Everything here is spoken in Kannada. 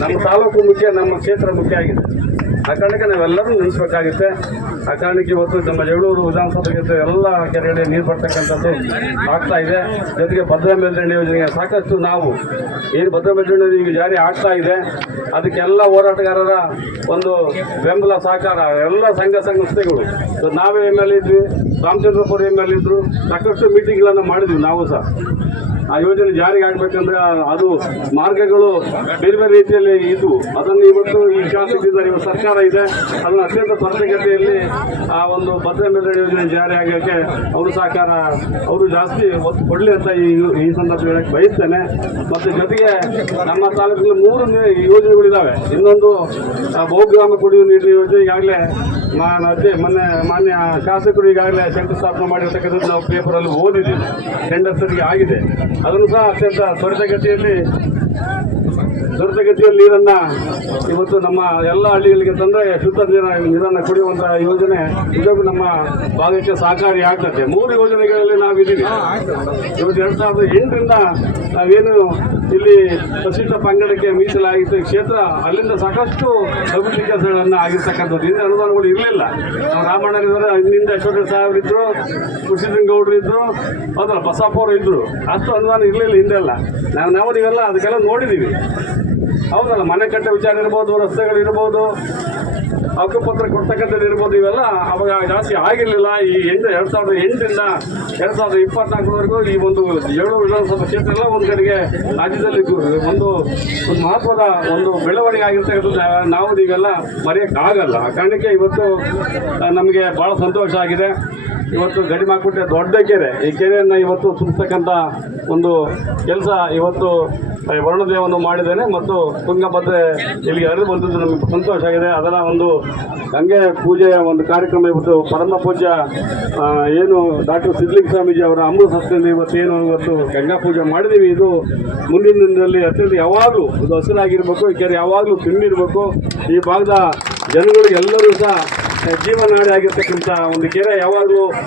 ನಮ್ಮ ತಾಲೂಕು ಮುಖ್ಯ, ನಮ್ಮ ಕ್ಷೇತ್ರ ಮುಖ್ಯ ಆಗಿದೆ. ಆ ಕಾರಣಕ್ಕೆ ನಾವೆಲ್ಲರೂ ನೆನೆಸ್ಬೇಕಾಗುತ್ತೆ. ಆ ಕಾರಣಕ್ಕೆ ಇವತ್ತು ನಮ್ಮ ಜಗಳೂರು ವಿಧಾನಸಭೆ ಕ್ಷೇತ್ರ ಎಲ್ಲ ಕೆರೆಗಳಿಗೆ ನೀರು ಬರ್ತಕ್ಕಂಥದ್ದು ಆಗ್ತಾ ಇದೆ. ಜೊತೆಗೆ ಭದ್ರಾ ಮೇಲ್ದಂಡೆ ಯೋಜನೆಗೆ ಸಾಕಷ್ಟು ನಾವು ಏನು ಭದ್ರಾ ಮೇಲ್ದಂಡೆ ಈಗ ಜಾರಿ ಆಗ್ತಾ ಇದೆ. ಅದಕ್ಕೆಲ್ಲ ಹೋರಾಟಗಾರರ ಒಂದು ಬೆಂಬಲ ಸಹಕಾರ, ಎಲ್ಲ ಸಂಘ ಸಂಸ್ಥೆಗಳು. ನಾವೇ ಎಂ ಎಲ್ ಇದ್ವಿ, ರಾಮಚಂದ್ರಪುರ ಎಂ ಎಲ್ ಇದ್ರು, ಸಾಕಷ್ಟು ಮೀಟಿಂಗ್ಗಳನ್ನು ಮಾಡಿದ್ವಿ ನಾವು ಸಹ. ಆ ಯೋಜನೆ ಜಾರಿಗೆ ಆಗ್ಬೇಕಂದ್ರೆ ಅದು ಮಾರ್ಗಗಳು ಬೇರೆ ಬೇರೆ ರೀತಿಯಲ್ಲಿ ಇದ್ವು. ಅದನ್ನು ಇವತ್ತು ಈ ಶಾಸಕರಿದ್ದಾರೆ ಇವತ್ತು ಸರ್ಕಾರ ಇದೆ. ಅದನ್ನು ಅತ್ಯಂತ ತ್ವರಿತಗತಿಯಲ್ಲಿ ಆ ಒಂದು ಭದ್ರ ಮೇಲ್ದಂಡೆ ಯೋಜನೆ ಜಾರಿ ಆಗೋಕ್ಕೆ ಅವರು ಸಹಕಾರ, ಅವರು ಜಾಸ್ತಿ ಒತ್ತು ಕೊಡಲಿ ಅಂತ ಈ ಈ ಸಂದರ್ಭ ಹೇಳಕ್ಕೆ ಬಯಸ್ತೇನೆ. ಮತ್ತು ಜೊತೆಗೆ ನಮ್ಮ ತಾಲೂಕಿನಲ್ಲಿ ಮೂರು ಯೋಜನೆಗಳಿದ್ದಾವೆ ಇನ್ನೊಂದು ಬಹುಗ್ರಾಮ ಕುಡಿಯುವ ನೀರಿನ ಯೋಜನೆ ಈಗಾಗಲೇ ನಾನು ಅದೇ ಮೊನ್ನೆ ಮಾನ್ಯ ಶಾಸಕರು ಈಗಾಗಲೇ ಶಂಕುಸ್ಥಾಪನೆ ಮಾಡಿರ್ತಕ್ಕಂಥದ್ದು ನಾವು ಪೇಪರಲ್ಲಿ ಓದಿದ್ದೀವಿ. ಟೆಂಡರ್ ಸರಿಗೆ ಆಗಿದೆ. ಅದನ್ನು ಸಹ ಅತ್ಯಂತ ತ್ವರಿತಗತಿಯಲ್ಲಿ ತ್ವರಿತಗತಿಯಲ್ಲಿ ನೀರನ್ನು ಇವತ್ತು ನಮ್ಮ ಎಲ್ಲ ಹಳ್ಳಿಗಳಿಗೆ ತಂದರೆ ಶುದ್ಧ ನೀರ ನೀರನ್ನು ಕುಡಿಯುವಂಥ ಯೋಜನೆ ನಿಜಕ್ಕೂ ನಮ್ಮ ಭಾಗಕ್ಕೆ ಸಹಕಾರಿ ಆಗ್ತದೆ. ಮೂರು ಯೋಜನೆಗಳಲ್ಲಿ ನಾವಿದ್ದೀವಿ. ಇವತ್ತು ಎರಡು ಸಾವಿರದ ಎಂಟರಿಂದ ನಾವೇನು ಇಲ್ಲಿ ಪ್ರಸಿದ್ಧ ಪಂಗಡಕ್ಕೆ ಮೀಸಲಾಗಿತ್ತು ಕ್ಷೇತ್ರ, ಅಲ್ಲಿಂದ ಸಾಕಷ್ಟು ಅಭಿವೃದ್ಧಿ ಕೆಲಸಗಳನ್ನು ಆಗಿರ್ತಕ್ಕಂಥದ್ದು. ಹಿಂದೆ ಅನುದಾನಗಳು ಇರಲಿಲ್ಲ. ನಾವು ಅಶೋಕ ಸಾಹೇಬ್ರು ಇದ್ರು ಕೃಷ್ಣಗೌಡರು ಇದ್ರು ಹೌದಲ್ಲ ಬಸಪ್ಪವರು ಇದ್ರು. ಅಷ್ಟು ಅನುದಾನ ಇರಲಿಲ್ಲ ಹಿಂದೆಲ್ಲ ನಾವು ನಾವು ನೀವೆಲ್ಲ ಅದಕ್ಕೆಲ್ಲ ನೋಡಿದ್ದೀವಿ ಹೌದಲ್ಲ, ಮನೆ ಕಟ್ಟೆ ವಿಚಾರ ಇರ್ಬೋದು, ರಸ್ತೆಗಳು ಇರ್ಬೋದು ಹಕ್ಕುಪತ್ರ ಕೊಡ್ತಕ್ಕಂಥದ್ದು ಇರ್ಬೋದು ಇವೆಲ್ಲ ಅವಾಗ ಜಾಸ್ತಿ ಆಗಿರಲಿಲ್ಲ. ಈ ಎಂಟು, ಎರಡು ಸಾವಿರದ ಎಂಟರಿಂದ ಎರಡು ಸಾವಿರದ ಇಪ್ಪತ್ನಾಲ್ಕರವರೆಗೂ ಈ ಒಂದು ಏಳು ವಿಧಾನಸಭಾ ಕ್ಷೇತ್ರ ಎಲ್ಲ ಒಂದು ಕಡೆಗೆ ರಾಜ್ಯದಲ್ಲಿ ಒಂದು ಒಂದು ಮಹತ್ವದ ಒಂದು ಬೆಳವಣಿಗೆ ಆಗಿರ್ತಕ್ಕಂಥದ್ದು. ನಾವು ಈಗೆಲ್ಲ ಮರೆಯೋಕ್ಕಾಗಲ್ಲ. ಆ ಕಾರಣಕ್ಕೆ ಇವತ್ತು ನಮಗೆ ಭಾಳ ಸಂತೋಷ ಆಗಿದೆ. ಇವತ್ತು ಗಡಿಮಾಕುಟ್ಟೆ ದೊಡ್ಡ ಕೆರೆ. ಈ ಕೆರೆಯನ್ನು ಇವತ್ತು ತುಂಬಿಸ್ತಕ್ಕಂಥ ಒಂದು ಕೆಲಸ ಇವತ್ತು ವರ್ಣದೇವನ್ನು ಮಾಡಿದ್ದೇನೆ ಮತ್ತು ತುಂಗಭದ್ರೆ ಇಲ್ಲಿಗೆ ಹರಿದು ಬಂದದ್ದು ನಮಗೆ ಸಂತೋಷ ಆಗಿದೆ. ಅದರ ಒಂದು ಗಂಗೆ ಪೂಜೆಯ ಒಂದು ಕಾರ್ಯಕ್ರಮ ಇವತ್ತು, ಪರಮ ಪೂಜ್ಯ ಏನು ಡಾಕ್ಟರ್ ಸಿದ್ಲಿಂಗ ಸ್ವಾಮೀಜಿ ಅವರ ಅಮೃತ ಇವತ್ತು ಇವತ್ತೇನು ಇವತ್ತು ಗಂಗಾ ಪೂಜೆ ಮಾಡಿದ್ದೀವಿ. ಇದು ಮುಂದಿನ ದಿನದಲ್ಲಿ ಅತ್ಯಂತ ಯಾವಾಗಲೂ ಇದು ಹಸಿರಾಗಿರ್ಬೇಕು, ಈ ಕೆರೆ ಯಾವಾಗಲೂ ತುಂಬಿರಬೇಕು. ಈ ಭಾಗದ ಜನಗಳು ಎಲ್ಲರೂ ಸಹ ಜೀವನಾಡಿ ಆಗಿರ್ತಕ್ಕಂಥ ಒಂದು ಕೆರೆ ಯಾವಾಗಲೂ